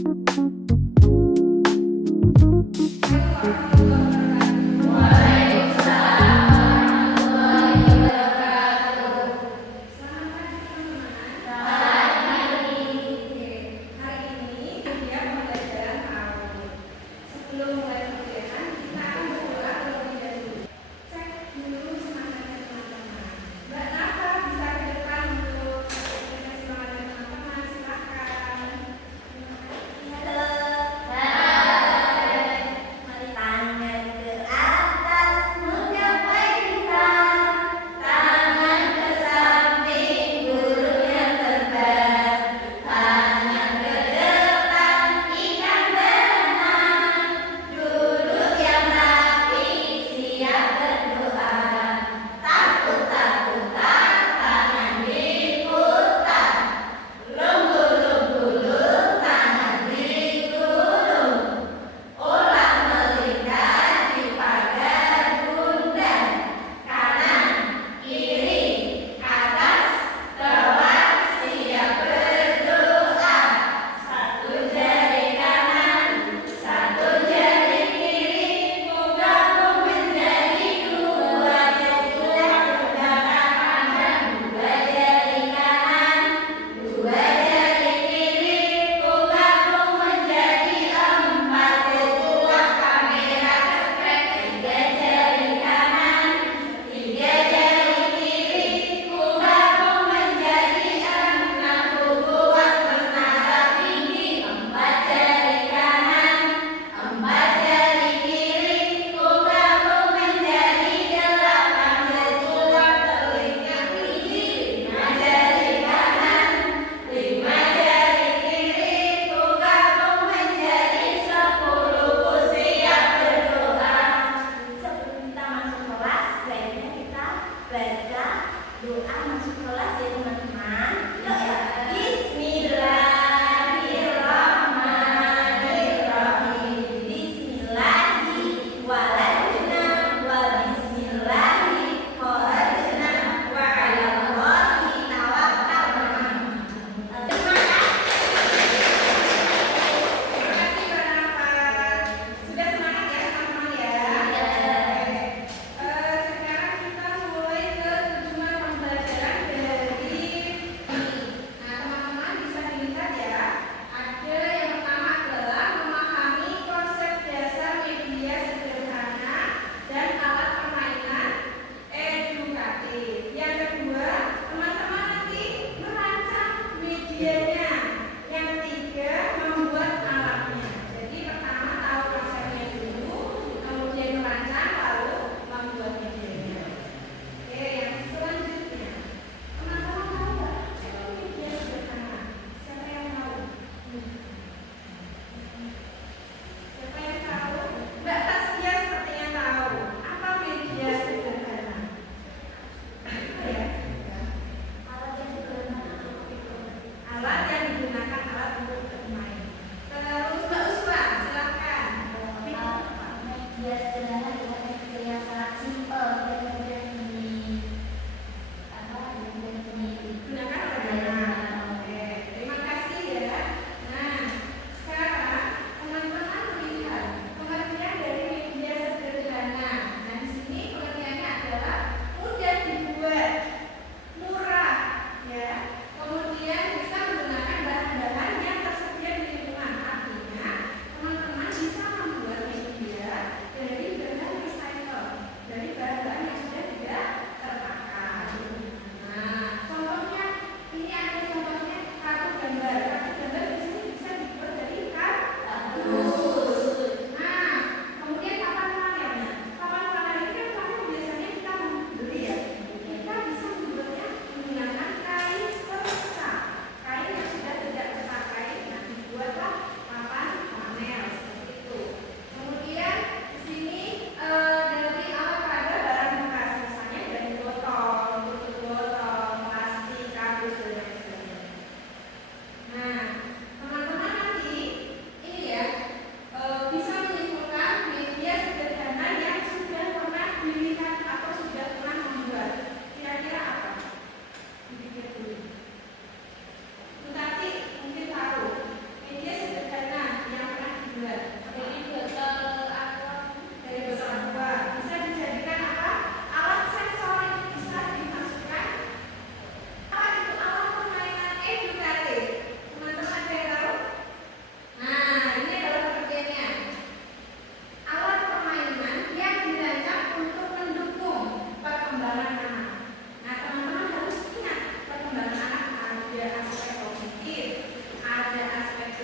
Halo.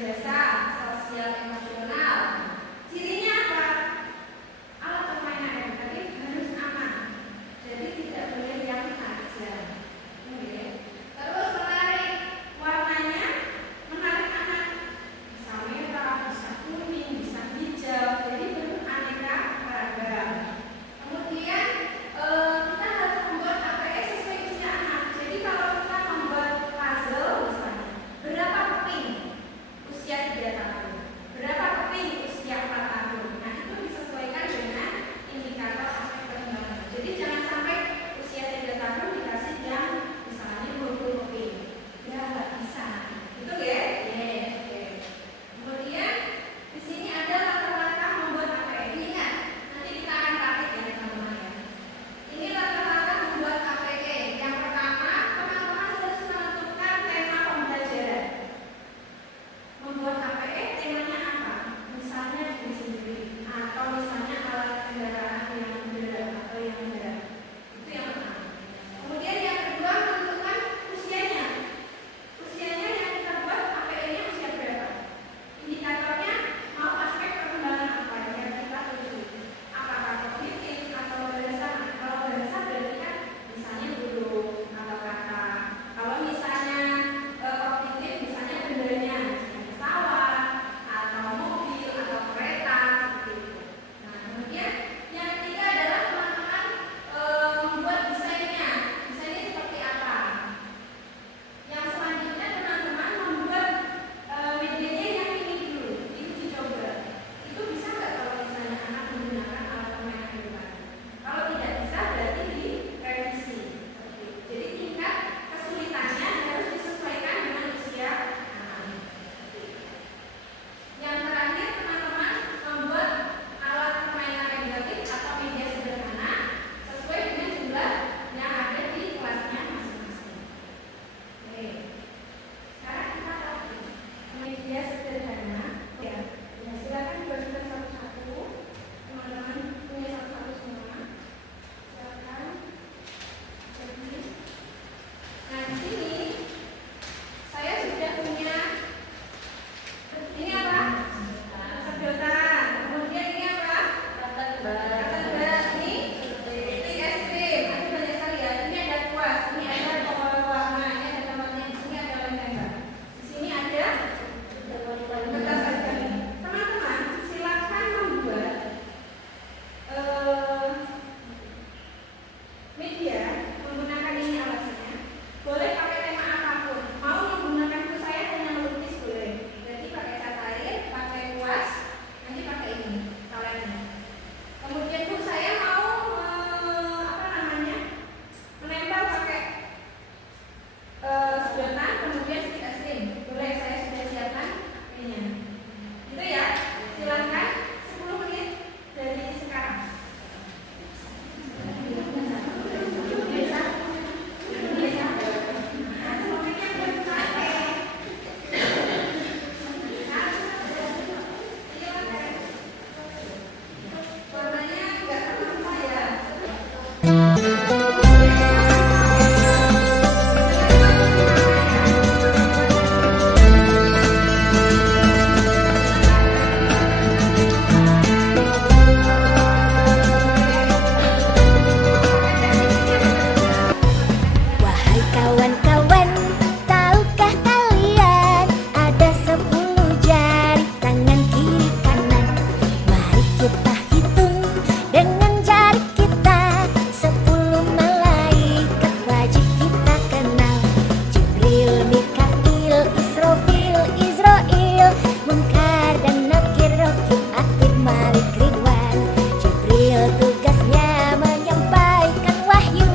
bahasa, sosial emosional. Cirinya apa? Alat permainan edukatif harus aman, jadi tidak boleh yang tajam. Oke. Terus menarik, warnanya menarik anak. Bisa merah, bisa kuning, bisa hijau, jadi beraneka ragam. Kemudian kita harus membuat APS sesuai usia anak. Jadi kalau kita membuat puzzle misalnya, berapa keping usia 3 tahun, berapa keping usia 4 tahun. Nah itu disesuaikan dengan indikator aspek perkembangan. Jadi jangan sampai usia 3 tahun dikasih yang misalnya 20 keping. Ya nggak bisa. Itu ya? Oke. Kemudian di sini ada langkah-langkah membuat APS. Ingat, nanti kita akan praktik ya teman-teman ya. Ini langkah-langkah membuat APE. Yang pertama, teman-teman harus menentukan tema pembelajaran. Membuat APE temanya apa? Misalnya diri sendiri, atau misalnya alat kendaraan yang berat atau yang berat. Itu yang pertama. Kemudian yang kedua, menentukan usianya. Usianya yang kita buat APE-nya usia berapa? Indikatornya mau aspek perkembangan apa yang kita tuju? Apakah kognitif atau bahasa? Kalau bahasa berarti kan misalnya huruf atau kata. Kalau misalnya kognitif misalnya bendanya, misalnya pesawat atau mobil atau kereta seperti itu. Nah kemudian yang ketiga adalah teman-teman membuat desainnya. Desainnya seperti apa? Yang selanjutnya teman-teman membuat medianya yang ini dulu, diuji coba. Itu bisa nggak kalau misalnya anak menggunakan alat permainan edukatif? Kalau tidak bisa berarti direvisi. Seperti itu. Jadi tingkat kesulitannya harus disesuaikan dengan usia anak. Yang terakhir teman-teman membuat alat permainan edukatif atau media sederhana sesuai dengan jumlah yang ada di kelasnya masing-masing. Oke. Sekarang kita praktik media sederhana ya. Ya, silakan dibagikan satu-satu. Teman-teman punya satu-satu semua. Silakan. Jadi, nah di sini saya sudah punya ini apa? Sedotan. Kemudian ini apa? Kata berat. Ini es krim. Ada banyak sekali ya. Ini ada kuas. Ini ada pengawal warna. Ini ada temannya. Di sini ada lem tembak. Di sini ada kertas ajar. Teman-teman, silakan membuat media menggunakan ini alasnya. Boleh pakai tema apapun. Mau menggunakan buku saya hanya melukis boleh. Jadi pakai cat air, pakai kuas, nanti pakai ini kalennya. Kemudian bu saya mau menempel pakai sedotan, kemudian stick es krim. Boleh, saya sudah siapkan ininya. Itu ya. Silakan 10 menit dari sekarang. Warnanya enggak sama ya. Wahai kawan-kawan, tahukah kalian ada 10 jari tangan kiri kanan? Mari kita hitung dengan jari kita. 10 malaikat wajib kita kenal. Jibril, Mikail, Israfil, Israil, Munkar dan Nakir, Raqib, Atid, Malik, Ridwan. Jibril tugasnya menyampaikan wahyu,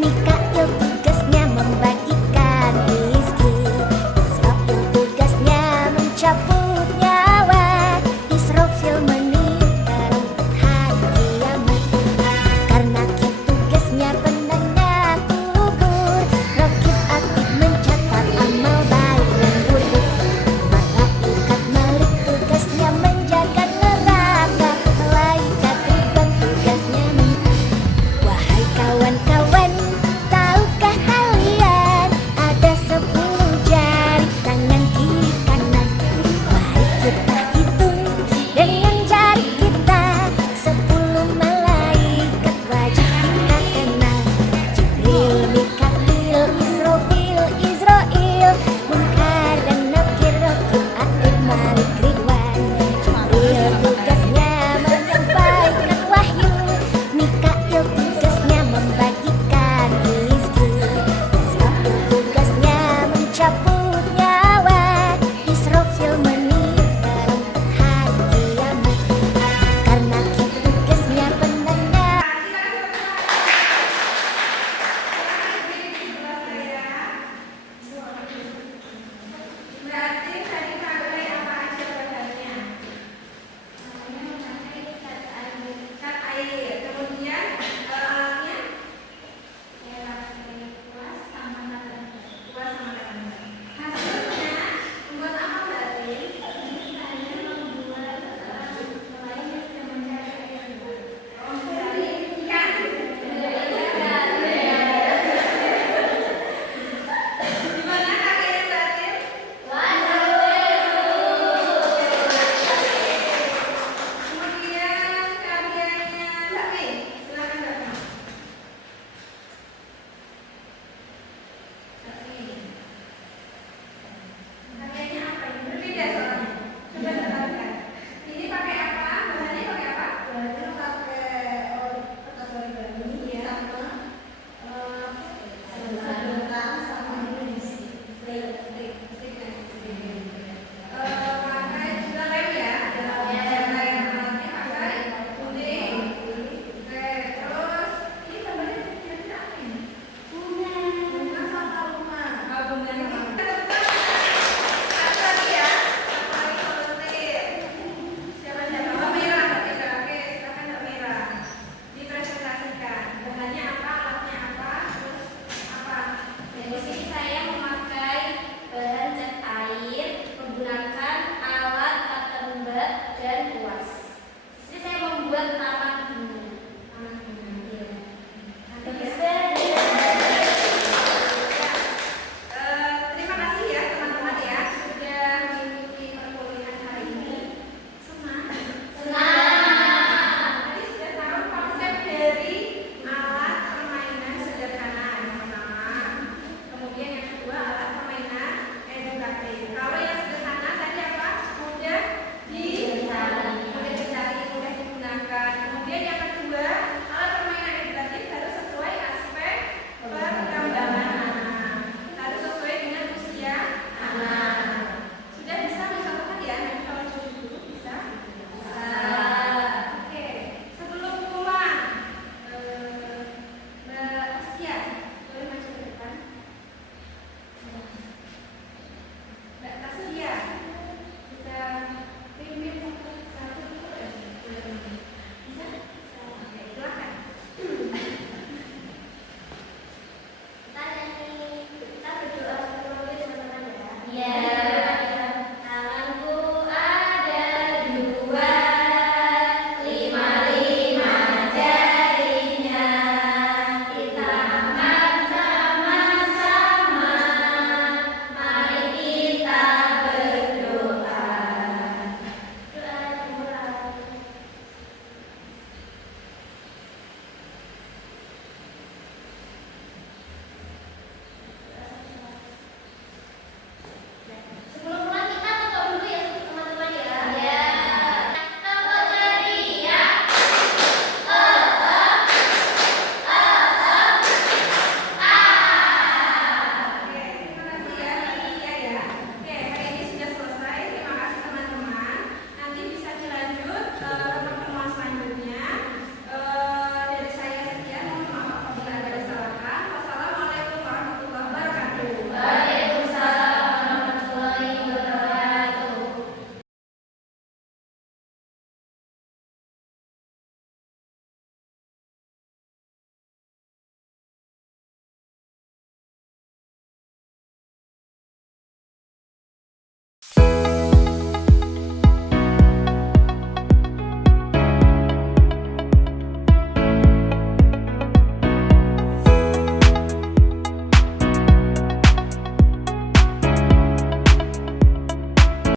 Mikail tugasnya membagikan rizki, Israfil tugasnya mencapai